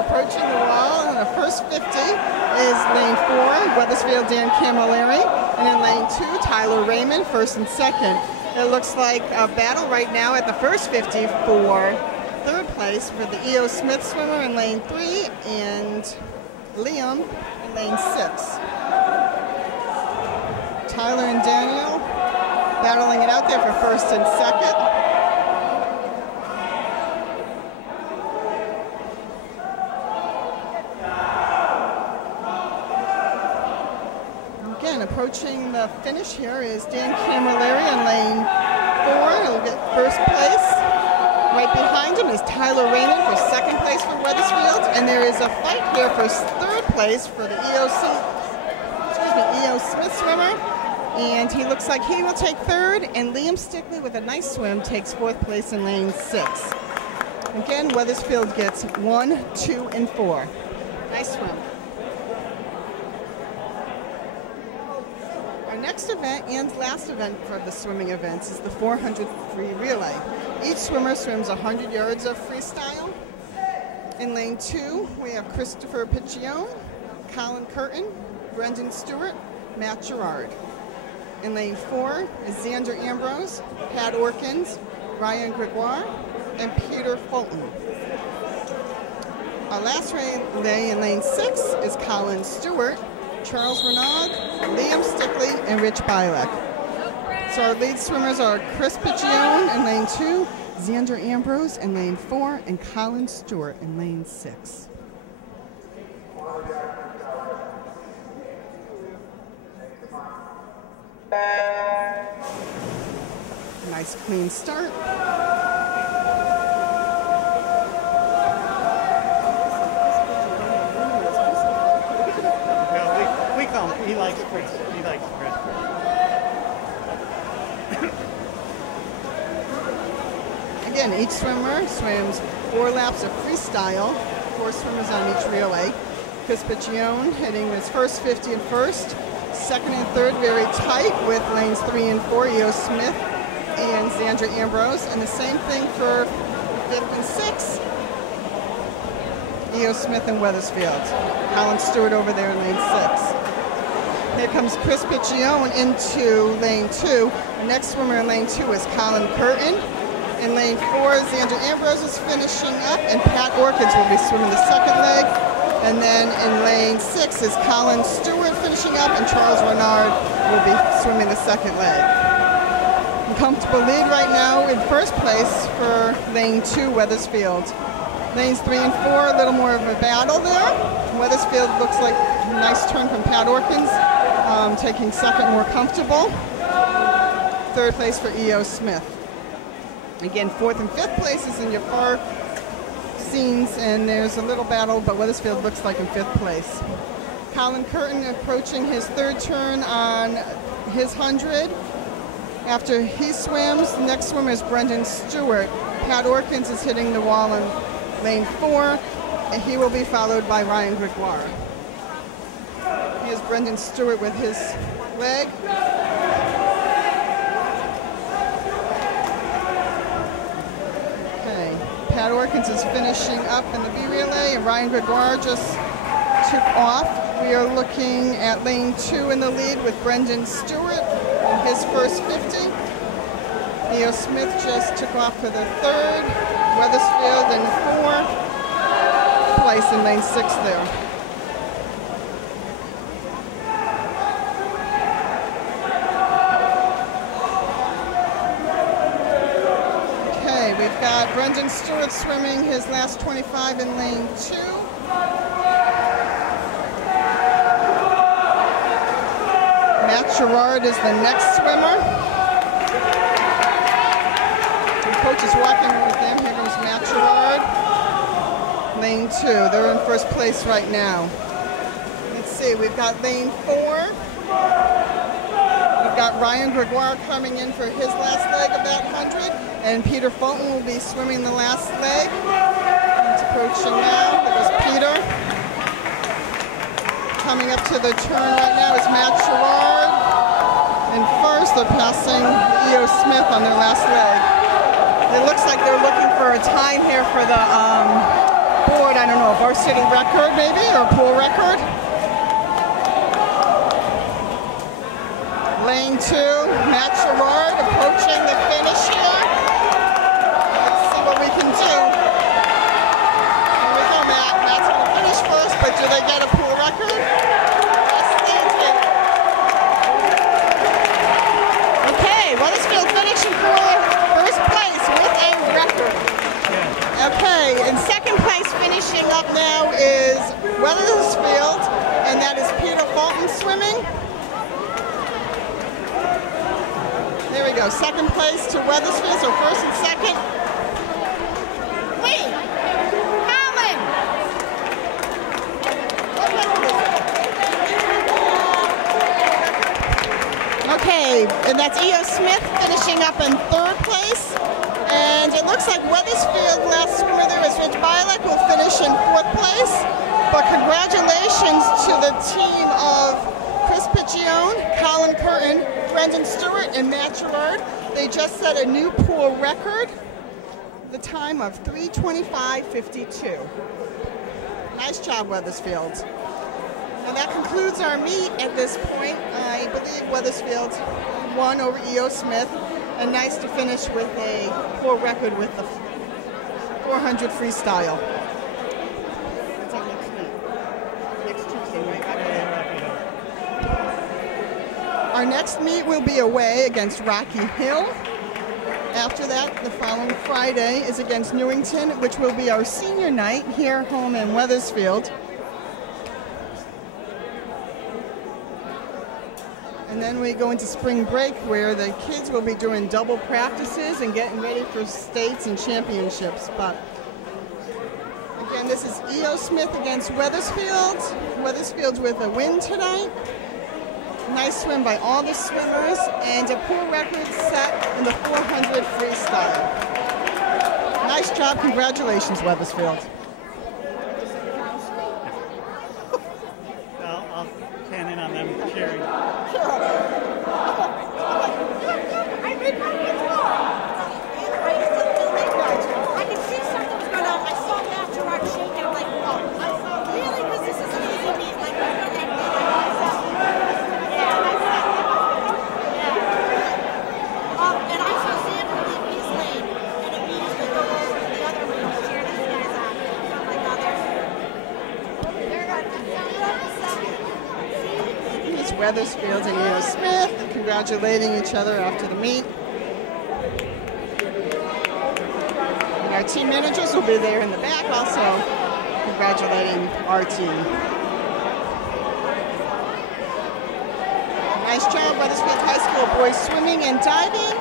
Approaching the wall in the first 50 is lane 4, Wethersfield Dan Camilleri, and in lane 2, Tyler Raymond, first and second. It looks like a battle right now at the first 50 for third place for the E.O. Smith swimmer in lane 3 and Liam in lane 6. Tyler and Daniel battling it out there for first and second. Approaching the finish here is Dan Camilleri in lane 4. He'll get first place. Right behind him is Tyler Raymond for second place for Wethersfield. And there is a fight here for third place for the E.O. Smith swimmer. And he looks like he will take third. And Liam Stickley with a nice swim takes fourth place in lane 6. Again, Wethersfield gets 1, 2, and 4. Nice swim. Next event and last event for the swimming events is the 400 free relay. Each swimmer swims 100 yards of freestyle. In lane 2, we have Christopher Piccione, Colin Curtin, Brendan Stewart, Matt Gerard. In lane 4 is Xander Ambrose, Pat Orkins, Ryan Gregoire, and Peter Fulton. Our last relay in lane 6 is Colin Stewart, Charles Renaud, Liam Stickley, and Rich Bilek. So our lead swimmers are Chris Piccione in lane 2, Xander Ambrose in lane 4, and Colin Stewart in lane 6. Nice clean start. He likes Chris. He likes Chris. Again, each swimmer swims 4 laps of freestyle, 4 swimmers on each relay. Chris Piccione heading his first 50 and first. Second and third very tight with lanes 3 and 4, E.O. Smith and Xander Ambrose. And the same thing for 5th and 6th. E.O. Smith and Wethersfield. Colin Stewart over there in lane 6. Here comes Chris Piccione into lane 2. The next swimmer in lane 2 is Colin Curtin. In lane 4, Xander Ambrose is finishing up, and Pat Orchids will be swimming the second leg. And then in lane 6 is Colin Stewart finishing up, and Charles Renard will be swimming the second leg. A comfortable lead right now in first place for lane 2, Wethersfield. Lanes 3 and 4, a little more of a battle there. Wethersfield looks like a nice turn from Pat Orkins, taking second, more comfortable. Third place for E.O. Smith. Again, 4th and 5th places in your far scenes, and there's a little battle, but Wethersfield looks like in 5th place. Colin Curtin approaching his third turn on his 100. After he swims, the next swimmer is Brendan Stewart. Pat Orkins is hitting the wall in lane 4, and he will be followed by Ryan Gregoire. Here's Brendan Stewart with his leg. Okay, Pat Orkins is finishing up in the B relay, and Ryan Gregoire just took off. We are looking at lane 2 in the lead with Brendan Stewart in his first 50. E.O. Smith just took off for the third. Wethersfield in 4th place in lane 6 there. Okay, we've got Brendan Stewart swimming his last 25 in lane 2. Matt Gerard is the next swimmer. Coach is walking with them. Here goes Matt Gerard. Lane 2. They're in first place right now. Let's see. We've got lane 4. We've got Ryan Gregoire coming in for his last leg of that 100. And Peter Fulton will be swimming the last leg. He's approaching now. There goes Peter. Coming up to the turn right now is Matt Gerard. And first, they're passing E.O. Smith on their last leg. It looks like they're looking for a time here for the board. I don't know, a varsity record maybe, or a pool record. Lane 2, Matt Gerard approaching the finish here. Let's see what we can do. Here we go, Matt. Matt's going to finish first, but do they get a pool record? Yes, they do. Okay, Wethersfield finishing for first place with a record. Okay, in second place finishing up now is Wethersfield, and that is Peter Fulton swimming. There we go, second place to Wethersfield, so first and second. Wait, Colin! Okay, and that's E.O. Smith finishing up in third place. And it looks like Wethersfield, last swimmer there is Rich Bialek, will finish in 4th place. But congratulations to the team of Chris Piccione, Colin Curtin, Brendan Stewart, and Matt Gerard. They just set a new pool record, the time of 3:25:52. Nice job, Wethersfield. And that concludes our meet at this point. I believe Wethersfield won over E.O. Smith. And nice to finish with a poor record with the 400 freestyle. That's our next meet. Next Tuesday, right? Our next meet will be away against Rocky Hill. After that, the following Friday is against Newington, which will be our senior night here home in Wethersfield. And then we go into spring break where the kids will be doing double practices and getting ready for states and championships. But again, this is E.O. Smith against Wethersfield. Wethersfield's with a win tonight. Nice swim by all the swimmers and a pool record set in the 400 freestyle. Nice job. Congratulations, Wethersfield. Well, I'll stand in on them cheering. I can see something was going on. I saw Matt Gerard shaking. I'm like, oh. Wethersfield and E.O. Smith congratulating each other after the meet. And our team managers will be there in the back also congratulating our team. Nice job, Wethersfield High School boys swimming and diving.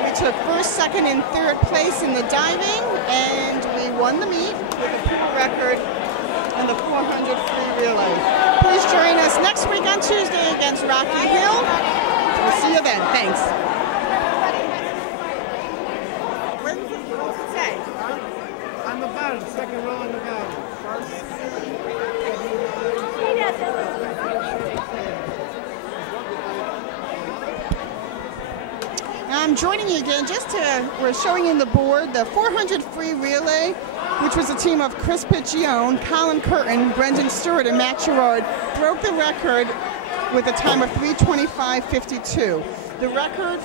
We took first, second, and third place in the diving, and we won the meet with a pool record in the 400 free relay. Please join us next week on Tuesday against Rocky Hill. We'll see you then. Thanks. What does it say? On the bottom, second row on the bottom. I'm joining you again we're showing you the board, the 400 free relay, which was a team of Chris Piccione, Colin Curtin, Brendan Stewart, and Matt Gerard, broke the record with a time of 3:25.52. The record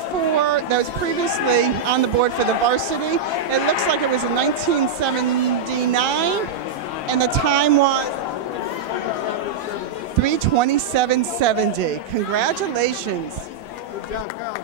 that was previously on the board for the varsity, it looks like it was in 1979, and the time was 3:27.70. Congratulations. Good job, Carl.